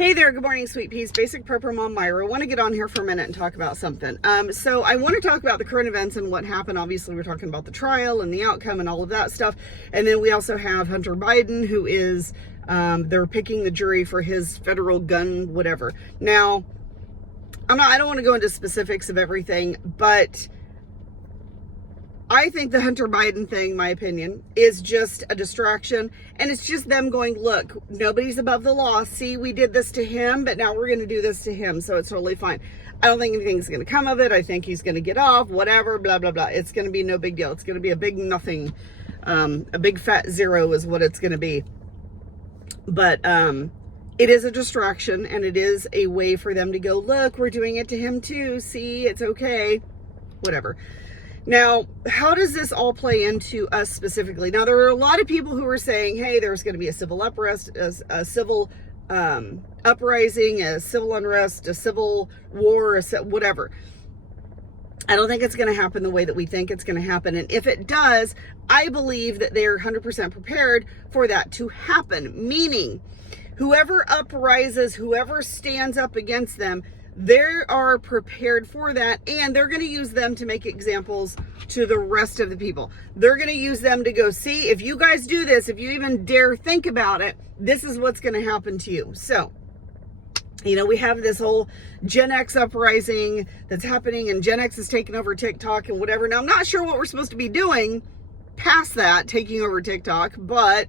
Hey there, good morning, sweet peas. Basic Prepper Mom Myra. I want to get on here for a minute and talk about something. So I want to talk about the current events and what happened. Obviously, we're talking about the trial and the outcome and all of that stuff. And then we also have Hunter Biden, who is, they're picking the jury for his federal gun, whatever. Now, I don't want to go into specifics of everything, but I think the Hunter Biden thing, my opinion, is just a distraction. And it's just them going, look, nobody's above the law. See, we did this to him, but now we're going to do this to him. So it's totally fine. I don't think anything's going to come of it. I think he's going to get off, whatever, blah, blah, blah. It's going to be no big deal. It's going to be a big nothing. A big fat zero is what it's going to be. But it is a distraction, and it is a way for them to go, look, we're doing it to him too. See, it's okay. Whatever. Now, how does this all play into us specifically? Now, there are a lot of people who are saying, hey, there's going to be a civil uprising, a civil unrest, a civil war, whatever. I don't think it's going to happen the way that we think it's going to happen. And if it does, I believe that they're 100% prepared for that to happen. Meaning, whoever uprises, whoever stands up against them, they are prepared for that, and they're going to use them to make examples to the rest of the people. They're going to use them to go, see, if you guys do this, if you even dare think about it, this is what's going to happen to you. So, you know, we have this whole Gen X uprising that's happening, and Gen X is taking over TikTok and whatever. Now, I'm not sure what we're supposed to be doing past that, taking over TikTok, but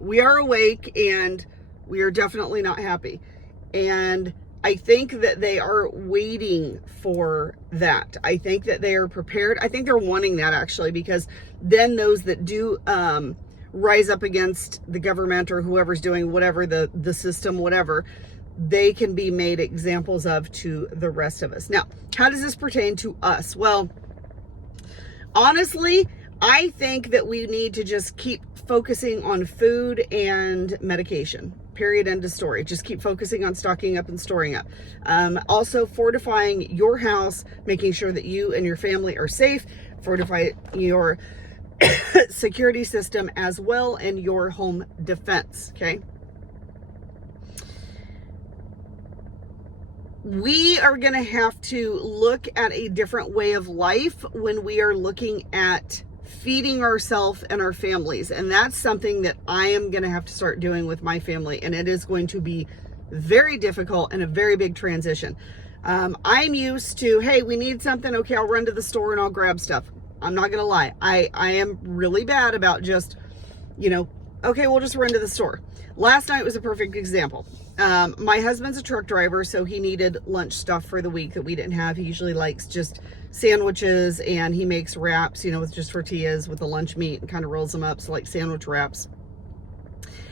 we are awake, and we are definitely not happy. And I think that they are waiting for that. I think that they are prepared. I think they're wanting that, actually, because then those that do rise up against the government or whoever's doing whatever, the system, whatever, they can be made examples of to the rest of us. Now, how does this pertain to us? Well, honestly, I think that we need to just keep focusing on food and medication. Period. End of story. Just keep focusing on stocking up and storing up. Also fortifying your house, making sure that you and your family are safe. Fortify your security system as well, and your home defense. Okay. We are going to have to look at a different way of life when we are looking at feeding ourselves and our families. And that's something that I am going to have to start doing with my family. And it is going to be very difficult and a very big transition. I'm used to, hey, we need something. Okay, I'll run to the store and I'll grab stuff. I'm not going to lie. I am really bad about just, okay, we'll just run to the store. Last night was a perfect example. My husband's a truck driver, so he needed lunch stuff for the week that we didn't have. He usually likes just sandwiches, and he makes wraps, with just tortillas with the lunch meat and kind of rolls them up. So like sandwich wraps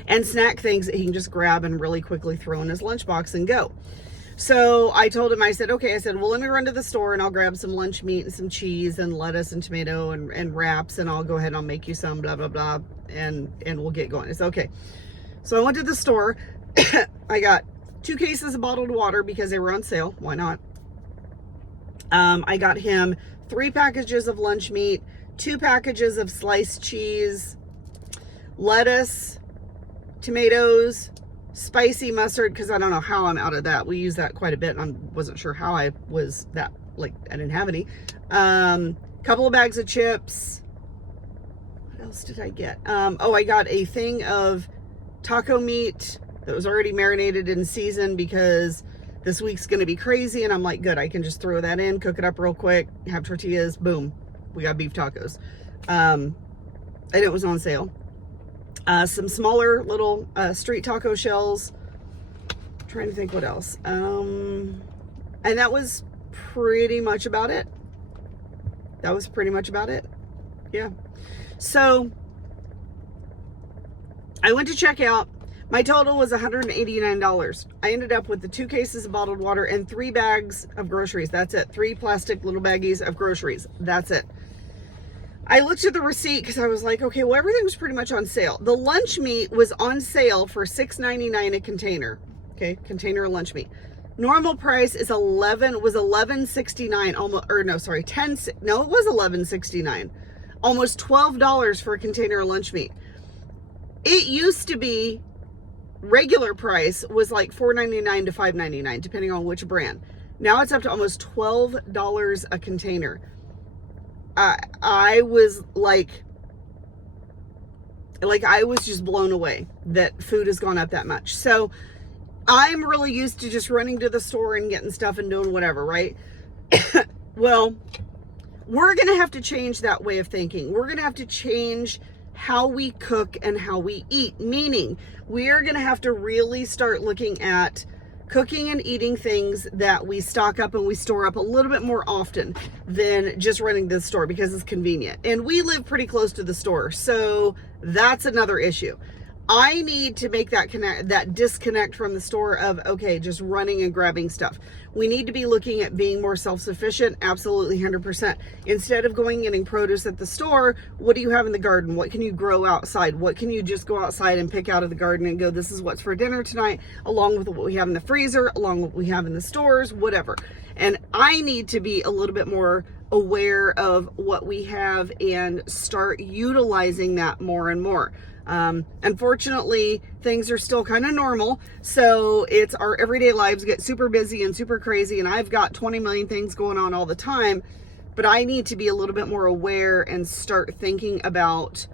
and snack things that he can just grab and really quickly throw in his lunchbox and go. So I told him, I said, well, let me run to the store and I'll grab some lunch meat and some cheese and lettuce and tomato and wraps, and I'll go ahead and I'll make you some, blah, blah, blah. And we'll get going. It's okay. So I went to the store. I got 2 cases of bottled water because they were on sale. Why not? I got him 3 packages of lunch meat, 2 packages of sliced cheese, lettuce, tomatoes, spicy mustard, because I don't know how I'm out of that. We use that quite a bit, and I wasn't sure how I was that, I didn't have any. Couple of bags of chips. What else did I get? I got a thing of taco meat that was already marinated in season because this week's going to be crazy. And I'm like, good, I can just throw that in, cook it up real quick, have tortillas, boom, we got beef tacos. And it was on sale. Some smaller little street taco shells. I'm trying to think what else. And that was pretty much about it. Yeah. So I went to check out. My total was $189. I ended up with the 2 cases of bottled water and 3 bags of groceries. That's it. 3 plastic little baggies of groceries. That's it. I looked at the receipt because I was like, okay, well, everything was pretty much on sale. The lunch meat was on sale for $6.99 a container. Okay, container of lunch meat. Normal price is $11.69. Almost, or no, sorry, it was $11.69. Almost $12 for a container of lunch meat. It used to be regular price was like $4.99 to $5.99, depending on which brand. Now it's up to almost $12 a container. I was I was just blown away that food has gone up that much. So I'm really used to just running to the store and getting stuff and doing whatever, right? Well, we're going to have to change that way of thinking. We're going to have to change how we cook and how we eat, meaning we are going to have to really start looking at cooking and eating things that we stock up and we store up a little bit more often than just running to the store because it's convenient. And we live pretty close to the store, so that's another issue. I need to make that disconnect from the store of, okay, just running and grabbing stuff. We need to be looking at being more self-sufficient, absolutely 100%. Instead of going and getting produce at the store, what do you have in the garden? What can you grow outside? What can you just go outside and pick out of the garden and go, this is what's for dinner tonight, along with what we have in the freezer, along with what we have in the stores, whatever. And I need to be a little bit more aware of what we have and start utilizing that more and more. Unfortunately, things are still kind of normal, so it's our everyday lives get super busy and super crazy, and I've got 20 million things going on all the time, but I need to be a little bit more aware and start thinking about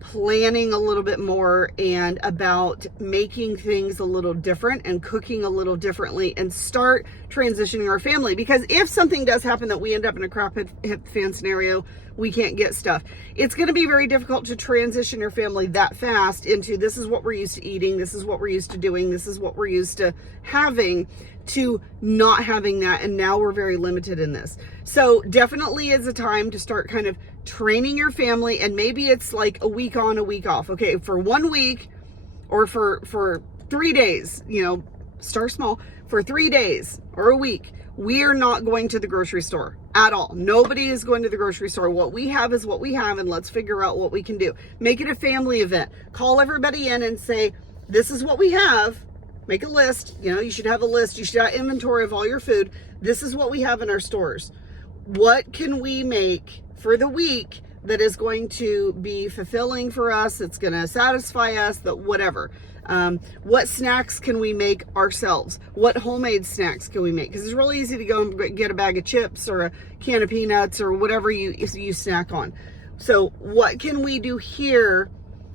planning a little bit more and about making things a little different and cooking a little differently and start transitioning our family. Because if something does happen that we end up in a crap hit fan scenario, we can't get stuff, it's going to be very difficult to transition your family that fast into this is what we're used to eating, this is what we're used to doing, this is what we're used to having, to not having that, and now we're very limited in this. So definitely is a time to start kind of training your family, and maybe it's like a week on, a week off. Okay, for 1 week or for 3 days, start small. For 3 days or a week, we are not going to the grocery store at all. Nobody is going to the grocery store. What we have is what we have, and let's figure out what we can do. Make it a family event. Call everybody in and say, this is what we have. Make a list. You should have a list. You should have inventory of all your food. This is what we have in our stores. What can we make for the week that is going to be fulfilling for us? It's going to satisfy us, that whatever. What snacks can we make ourselves? What homemade snacks can we make? Because it's really easy to go and get a bag of chips or a can of peanuts or whatever you snack on. So what can we do here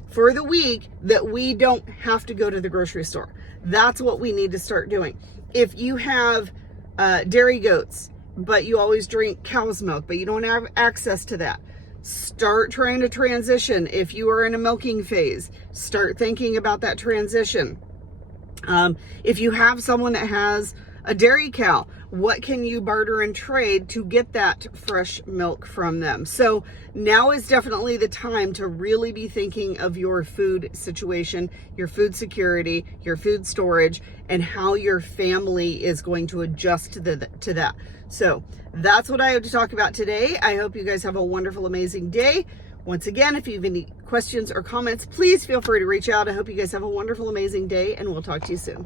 for the week that we don't have to go to the grocery store? That's what we need to start doing. If you have dairy goats, but you always drink cow's milk, but you don't have access to that, start trying to transition. If you are in a milking phase, start thinking about that transition. If you have someone that has a dairy cow, what can you barter and trade to get that fresh milk from them? So now is definitely the time to really be thinking of your food situation, your food security, your food storage, and how your family is going to adjust to that. So that's what I have to talk about today. I hope you guys have a wonderful, amazing day. Once again, if you have any questions or comments, please feel free to reach out. I hope you guys have a wonderful, amazing day, and we'll talk to you soon.